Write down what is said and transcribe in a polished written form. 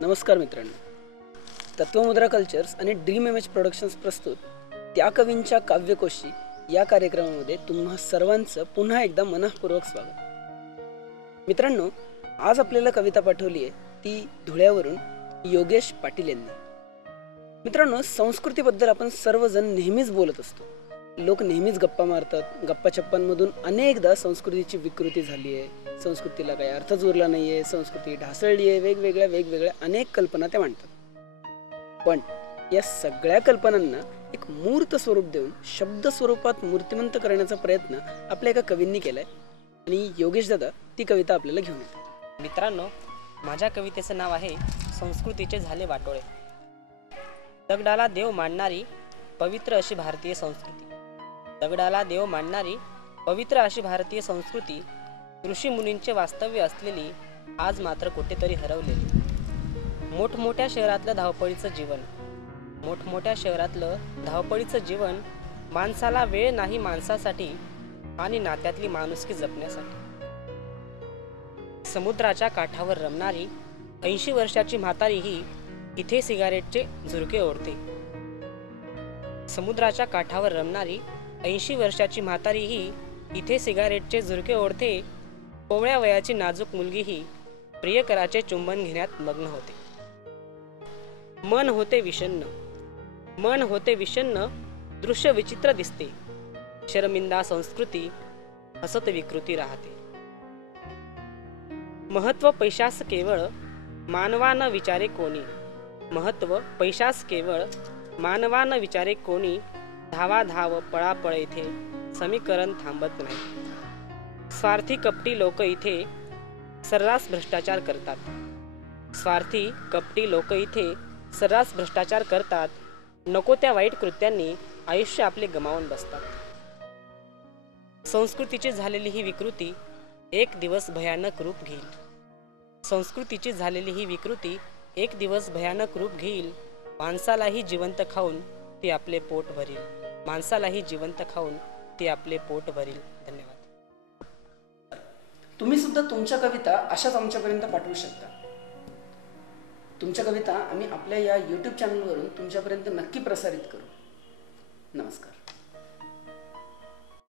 नमस्कार मित्रांनो, तत्वमुद्रा कल्चर्स आणि ड्रीम इमेज प्रोडक्शन्स प्रस्तुत त्या कवींच्या काव्यकोशी या कार्यक्रमामध्ये तुम्हा सर्वांचं पुन्हा एकदा मनःपूर्वक स्वागत। मित्रांनो, आज आपल्याला कविता पाठवली आहे ती धुळ्यावरून योगेश पाटील यांनी। मित्रांनो, संस्कृतीबद्दल आपण सर्वजण नेहमीच बोलत असतो। लोक नेहमीच गप्पा मारतात। गप्पा चप्पांमधून अनेकदा संस्कृतीची विकृती झाली आहे, संस्कृतीला काही अर्थच उरला नाहीये, संस्कृती ढासळली आहे, वेगवेगळ्या अनेक कल्पना त्या मांडतात। पण या सगळ्या कल्पनांना एक मूर्त स्वरूप देऊन शब्द स्वरूपात मूर्तिमंत करण्याचा प्रयत्न आपल्या एका कवींनी केलाय आणि योगेश दादा ती कविता आपल्याला घेऊन येतात। मित्रांनो, माझ्या कवितेचं नाव आहे संस्कृतीचे झाले वाटोळे। दगडाला देव मानणारी पवित्र अशी भारतीय संस्कृती, दगडाला देव मानणारी पवित्र अशी भारतीय संस्कृती ऋषी मुनींचे वास्तव्य असलेली आज मात्र कुठेतरी हरवलेली। मोठमोठ्या शहरातलं धावपळीचं जीवन, मोठमोठ्या शहरातलं धावपळीचं जीवन माणसाला वेळ नाही माणसासाठी आणि नात्यातली माणुसकी जपण्यासाठी। समुद्राच्या काठावर रमणारी 80 वर्षाची म्हातारी ही इथे सिगारेटचे झुरके ओढते। समुद्राच्या काठावर रमणारी 80 वर्षाची म्हातारी ही इथे सिगारेटचे झुरके ओढते। कोवळ्या वयाची नाजूक मुलगी ही प्रियकराचे चुंबन घेण्यात मग्न होते। मन होते विषण्ण, मन होते विषण्ण, दृश्य विचित्र दिसते। शर्मिंदा संस्कृती हसत विकृती राहते। महत्व पैशास केवळ मानवान विचारे कोणी, महत्व पैशास केवळ मानवान विचारे कोणी। धावा धाव पळापळ इथे समीकरण थांबत नाही। स्वार्थी कपटी लोक इथे सर्रास भ्रष्टाचार करतात। स्वार्थी कपटी लोक इथे सर्रास भ्रष्टाचार करतात। नको त्या वाईट कृत्यांनी आयुष्य आपले गमावून बसतात। संस्कृतीची झालेली ही विकृती एक दिवस भयानक रूप घेईल। संस्कृतीची झालेली ही विकृती एक दिवस भयानक रूप घेईल। माणसालाही जिवंत खाऊन ती आपले पोट भरील, माणसालाही जिवंत खाऊन ती आपले पोट भरील। धन्यवाद। तुम्ही सुद्धा तुमच्या कविता अशाच आमच्यापर्यंत पाठवू शकता। तुमच्या कविता आम्ही आपल्या या YouTube चॅनलवरून तुमच्यापर्यंत नक्की प्रसारित करू। नमस्कार।